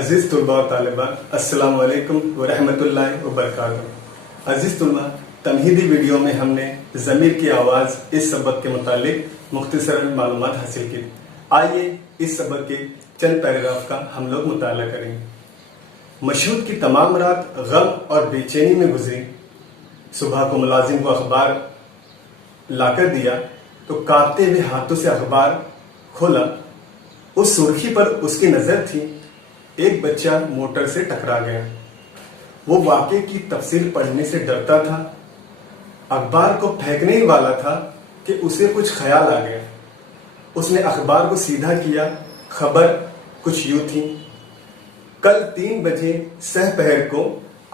अजीज तुलबा और तालिबान, अस्सलाम वालेकुम व रहमतुल्लाहि व बरकातुहू। अजीज तुलबा, तमहीदी वीडियो में हमने ज़मीर की आवाज़ इस सबक के मुतालिक मुख्तसरन मालूमात हासिल की। आइए इस सबक के चंद पैराग्राफ का हम लोग मुताला करेंगे। मशहूद की तमाम रात गम और बेचैनी में गुजरी। सुबह को मुलाजिम को अखबार लाकर दिया तो कांपते हुए हाथों से अखबार खोला। उस सुर्खी पर उसकी नजर थी। एक बच्चा मोटर से टकरा गया। वो वाकये की तफसील पढ़ने से डरता था। अखबार को फेंकने ही वाला था कि उसे कुछ ख्याल आ गया। उसने अखबार को सीधा किया। खबर कुछ यूं थी। कल 3 बजे सहपहर को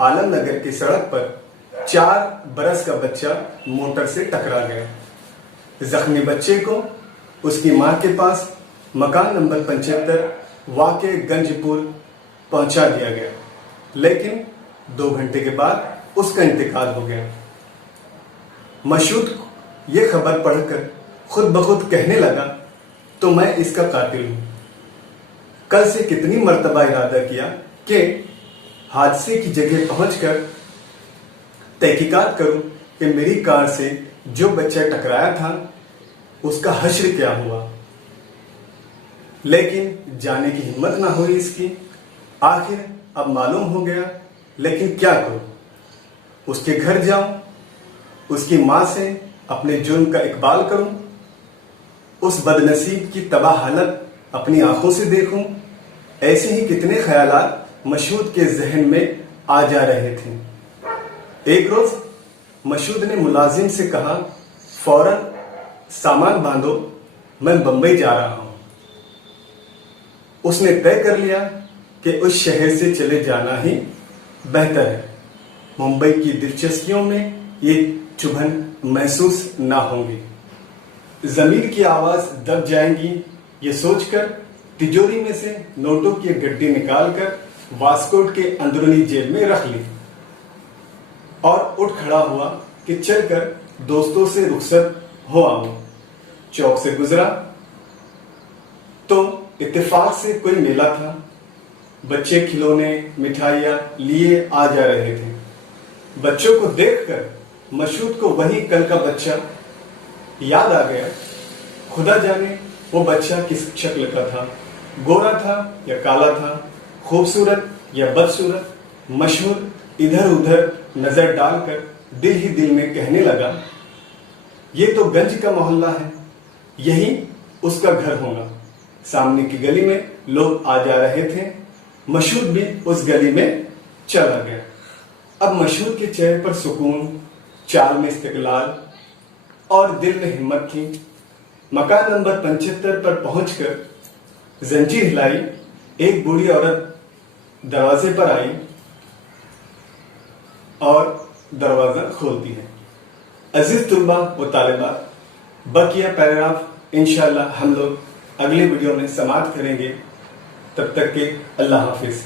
आलमनगर की सड़क पर 4 बरस का बच्चा मोटर से टकरा गया। जख्मी बच्चे को उसकी मां के पास मकान नंबर 75 वाक़े गंजपुर पहुंचा दिया गया, लेकिन 2 घंटे के बाद उसका इंतकाल हो गया। मशहूद ये खबर पढ़कर खुद ब खुद कहने लगा, तो मैं इसका कातिल हूं। कल से कितनी मर्तबा इरादा किया कि हादसे की जगह पहुंचकर तहकीकात करूं कि मेरी कार से जो बच्चा टकराया था उसका हश्र क्या हुआ, लेकिन जाने की हिम्मत ना हुई इसकी। आखिर अब मालूम हो गया, लेकिन क्या करूं? उसके घर जाऊं, उसकी मां से अपने जुर्म का इकबाल करूं, उस बदनसीब की तबाह हालत अपनी आंखों से देखूं। ऐसे ही कितने ख्यालात मशहूद के जहन में आ जा रहे थे। एक रोज मशहूद ने मुलाजिम से कहा, फौरन सामान बांधो, मैं बंबई जा रहा हूं। उसने तय कर लिया कि उस शहर से चले जाना ही बेहतर है। मुंबई की दिलचस्पियों में ये चुभन महसूस ना होंगी। जमीर की आवाज दब जाएंगी, ये सोचकर तिजोरी में से नोटों की एक गड्डी निकालकर वास्कोट के अंदरूनी जेब में रख ली और उठ खड़ा हुआ कि चलकर दोस्तों से रुखसत हो आऊं। चौक से गुजरा तो इत्तेफाक से कोई मेला था। बच्चे खिलौने मिठाइयां लिए आ जा रहे थे। बच्चों को देखकर मशहूद को वही कल का बच्चा याद आ गया। खुदा जाने वो बच्चा किस शक्ल का था, गोरा था या काला था, खूबसूरत या बदसूरत। मशहूद इधर उधर नजर डालकर दिल ही दिल में कहने लगा, ये तो गंज का मोहल्ला है, यही उसका घर होगा। सामने की गली में लोग आ जा रहे थे। मशहूद भी उस गली में चला गया। अब मशहूद के चेहरे पर सुकून, चाल में इस्तिकलाल और दिल में हिम्मत थी। मकान नंबर 75 पर पहुंचकर जंजीर हिलाई। एक बूढ़ी औरत दरवाजे पर आई और दरवाजा खोलती है। अजीज तुलबा व तालिबात, बकिया पैराग्राफ इंशाअल्लाह हम लोग अगले वीडियो में समाप्त करेंगे। तब तक के अल्लाह हाफिज।